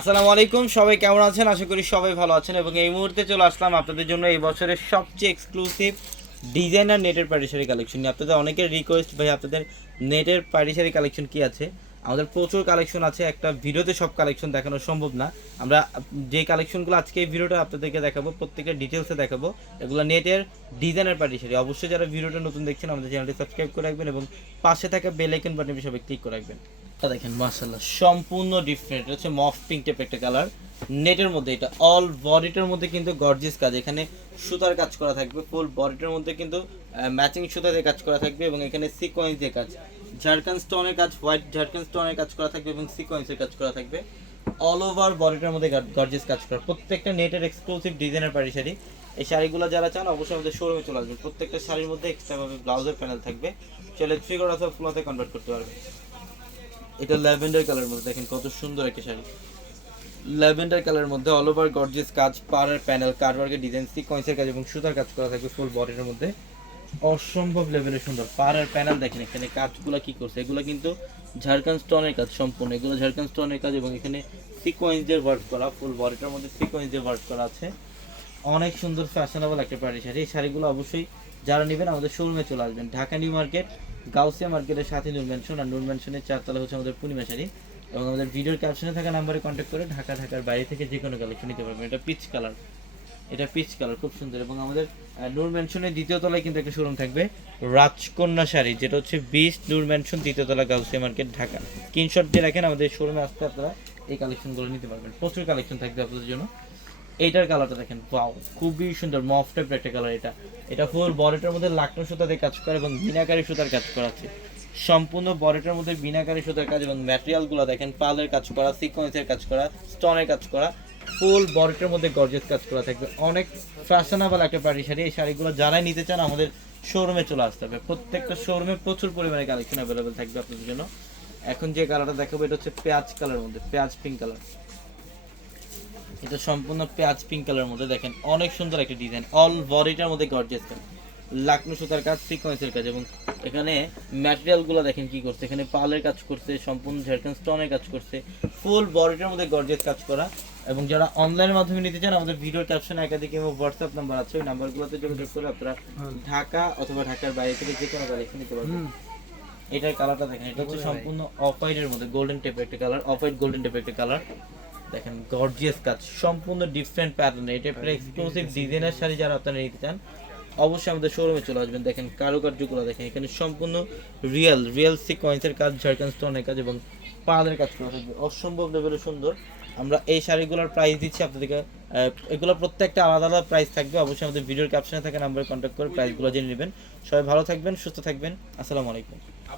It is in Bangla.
আসসালামু আলাইকুম সবাই কেমন আছেন আশা করি সবাই ভালো আছেন এবং এই মুহূর্তে চলে আসলাম আপনাদের জন্য এই বছরের সবচেয়ে এক্সক্লুসিভ ডিজাইনার নেটের প্যারিসারি কালেকশন নিয়ে আপনাদের অনেকের রিকোয়েস্ট ভাই আপনাদের নেটের প্যারিসারি কালেকশন কি আছে আমাদের প্রচুর কালেকশন আছে একটা ভিডিওতে সব কালেকশন দেখানো সম্ভব না আমরা যে কালেকশনগুলো আজকে এই ভিডিওটা আপনাদেরকে দেখাবো প্রত্যেকের ডিটেলসে দেখাবো এগুলো নেটের ডিজাইনের পার্টিসারি অবশ্যই যারা ভিডিওটা নতুন দেখছেন আমাদের চ্যানেলটি সাবস্ক্রাইব করে রাখবেন এবং পাশে থাকা বেল আইকন বাটনে সবাই ক্লিক করে রাখবেন দেখেন মাসাল্লাহ সম্পূর্ণ ডিফারেন্ট হচ্ছে মফ পিঙ্ক টাইপ একটা কালার নেটের মধ্যে এটা অল বডিটার মধ্যে কিন্তু গর্জিস কাজ এখানে সুতার কাজ করা থাকবে ফুল বডিটার মধ্যে কিন্তু ম্যাচিং সুতা দিয়ে কাজ করা থাকবে এবং এখানে সিকোয়েন্স দিয়ে কাজ ঝাড়খান স্টোনের কাজ হোয়াইট ঝাড়খান স্টোনের কাজ করা থাকবে এবং সিকোয়েন্সের কাজ করা থাকবে অল ওভার বডিটার মধ্যে গর্জিস কাজ করা প্রত্যেকটা নেটের এক্সক্লুসিভ ডিজাইনের পারি শাড়ি এই শাড়িগুলো যারা চান অবশ্যই আমাদের শোরুমে চলে আসবেন প্রত্যেকটা শাড়ির মধ্যে এক্সট্রাভাবে ব্লাউজের প্যানেল থাকবে চলে থ্রি করা অথবা ফুলাতে কনভার্ট করতে পারবেন এটা ল্যাভেন্ডার কালার মধ্যে দেখেন কত সুন্দর একটা শাড়ি ল্যাভেন্ডার কালার মধ্যে অল ওভার গর্জিয়াস কাজ পাড়ের প্যানেল কার্ডওয়ার্কের ডিজাইন সিকোয়েন্সের কাজ এবং সুতার কাজ করা থাকবে ফুল বডির মধ্যে অসম্ভব লেভেলের সুন্দর পাড়ার প্যানেল দেখেন এখানে কাজগুলো কি করছে এগুলো কিন্তু ঝাড়খান্ড স্টোনের কাজ সম্পূর্ণ এগুলো ঝাড়খান্ড স্টোনের কাজ এবং এখানে সিকোয়েন্স দিয়ে ওয়ার্ক করা ফুল বডিটার মধ্যে সিকোয়েন্স দিয়ে ওয়ার্ক করা আছে অনেক সুন্দর ফ্যাশনেবল একটা পার্টি শাড়ি এই শাড়িগুলো অবশ্যই যারা নেবেন আমাদের শোরুমে চলে আসবেন ঢাকা নিউ মার্কেট গাউসিয়া মার্কেটের সাথে নুন ম্যানশন আর নুন ম্যানশনের চারতলা হচ্ছে আমাদের পূর্ণিমা শাড়ি এবং আমাদের ভিডিওর ক্যাপশনে থাকা নাম্বারে কন্ট্যাক্ট করে ঢাকা ঢাকার বাইরে থেকে যে কোনো কালেকশন নিতে পারবেন এটা পিচ কালার এটা পিচ কালার খুব সুন্দর এবং আমাদের নুর ম্যানশনের দ্বিতীয় তলায় কিন্তু একটা শোরুম থাকবে রাজকন্যা শাড়ি যেটা হচ্ছে বিচ নুর ম্যানশন দ্বিতীয় তলা গাউসিয়া মার্কেট ঢাকা কিনশট দিয়ে রাখেন আমাদের শোরুমে আসতে আপনারা এই কালেকশনগুলো নিতে পারবেন প্রচুর কালেকশন থাকবে আপনাদের জন্য এইটার কালারটা দেখেন পাও খুবই সুন্দর মফ টাইপের একটা কালার এটা এটা ফুল বরেটার মধ্যে লাকনো সুতাতে কাজ করা এবং বিনাকারী সুতার কাজ করা আছে সম্পূর্ণ বরেটার মধ্যে বিনাকারী সুতার কাজ এবং ম্যাটেরিয়ালগুলো দেখেন পালের কাজ করা সিকোয়েন্সের কাজ করা স্টোনের কাজ করা ফুল বরেটের মধ্যে গর্জেস কাজ করা থাকবে অনেক ফ্যাশনেবল একটা পার্টি শাড়ি এই শাড়িগুলো যারাই নিতে চান আমাদের শোরুমে চলে আসতে হবে প্রত্যেকটা শোরুমে প্রচুর পরিমাণে কালেকশন অ্যাভেলেবেল থাকবে আপনাদের জন্য এখন যে কালারটা দেখাবো এটা হচ্ছে পেঁয়াজ কালার মধ্যে পেঁয়াজ পিঙ্ক কালার এটা সম্পূর্ণ পেঁয়াজ পিঙ্ক কালার মধ্যে দেখেন অনেক সুন্দর একটা ডিজাইন অল বডিটার মধ্যে গর্জেস কাজ লাকনু সুতার কাজ সিকোয়েন্সের কাজ এবং এখানে ম্যাটেরিয়ালগুলো দেখেন কি করছে এখানে পালের কাজ করছে সম্পূর্ণ ঝাড়খান স্টোনের কাজ করছে ফুল বডিটার মধ্যে গর্জেস কাজ করা এবং যারা অনলাইনের মাধ্যমে নিতে চান আমাদের ভিডিও ক্যাপশন একাধিক এবং হোয়াটসঅ্যাপ নাম্বার আছে ওই নাম্বারগুলোতে যোগাযোগ করে আপনারা হ্যাঁ। ঢাকা অথবা ঢাকার বাইরে থেকে যে কোনো কালেকশন নিতে পারবেন এটার কালারটা দেখেন এটা হচ্ছে সম্পূর্ণ অফ হোয়াইটের মধ্যে গোল্ডেন টেপের একটা কালার অফ হোয়াইট গোল্ডেন টেপের একটা কালার দেখেন গর্জিয়াস কাজ সম্পূর্ণ ডিফারেন্ট প্যাটার্ন এটা একটা এক্সক্লুসিভ ডিজাইনার শাড়ি যারা আপনারা নিতে চান অবশ্যই আমাদের শোরুমে চলে আসবেন দেখেন কারুকার্যগুলো দেখেন এখানে সম্পূর্ণ রিয়েল রিয়েল সিকোয়েন্সের কাজ ঝাড়খান স্টোনের কাজ এবং পাহাড়ের কাজ করা থাকবে অসম্ভব লেভেলে সুন্দর আমরা এই শাড়িগুলোর প্রাইস দিচ্ছি আপনাদেরকে এগুলো প্রত্যেকটা আলাদা আলাদা প্রাইস থাকবে অবশ্যই আমাদের ভিডিওর ক্যাপশনে থাকা নাম্বারে কন্ট্যাক্ট করে প্রাইসগুলো জেনে নেবেন সবাই ভালো থাকবেন সুস্থ থাকবেন আসসালামু আলাইকুম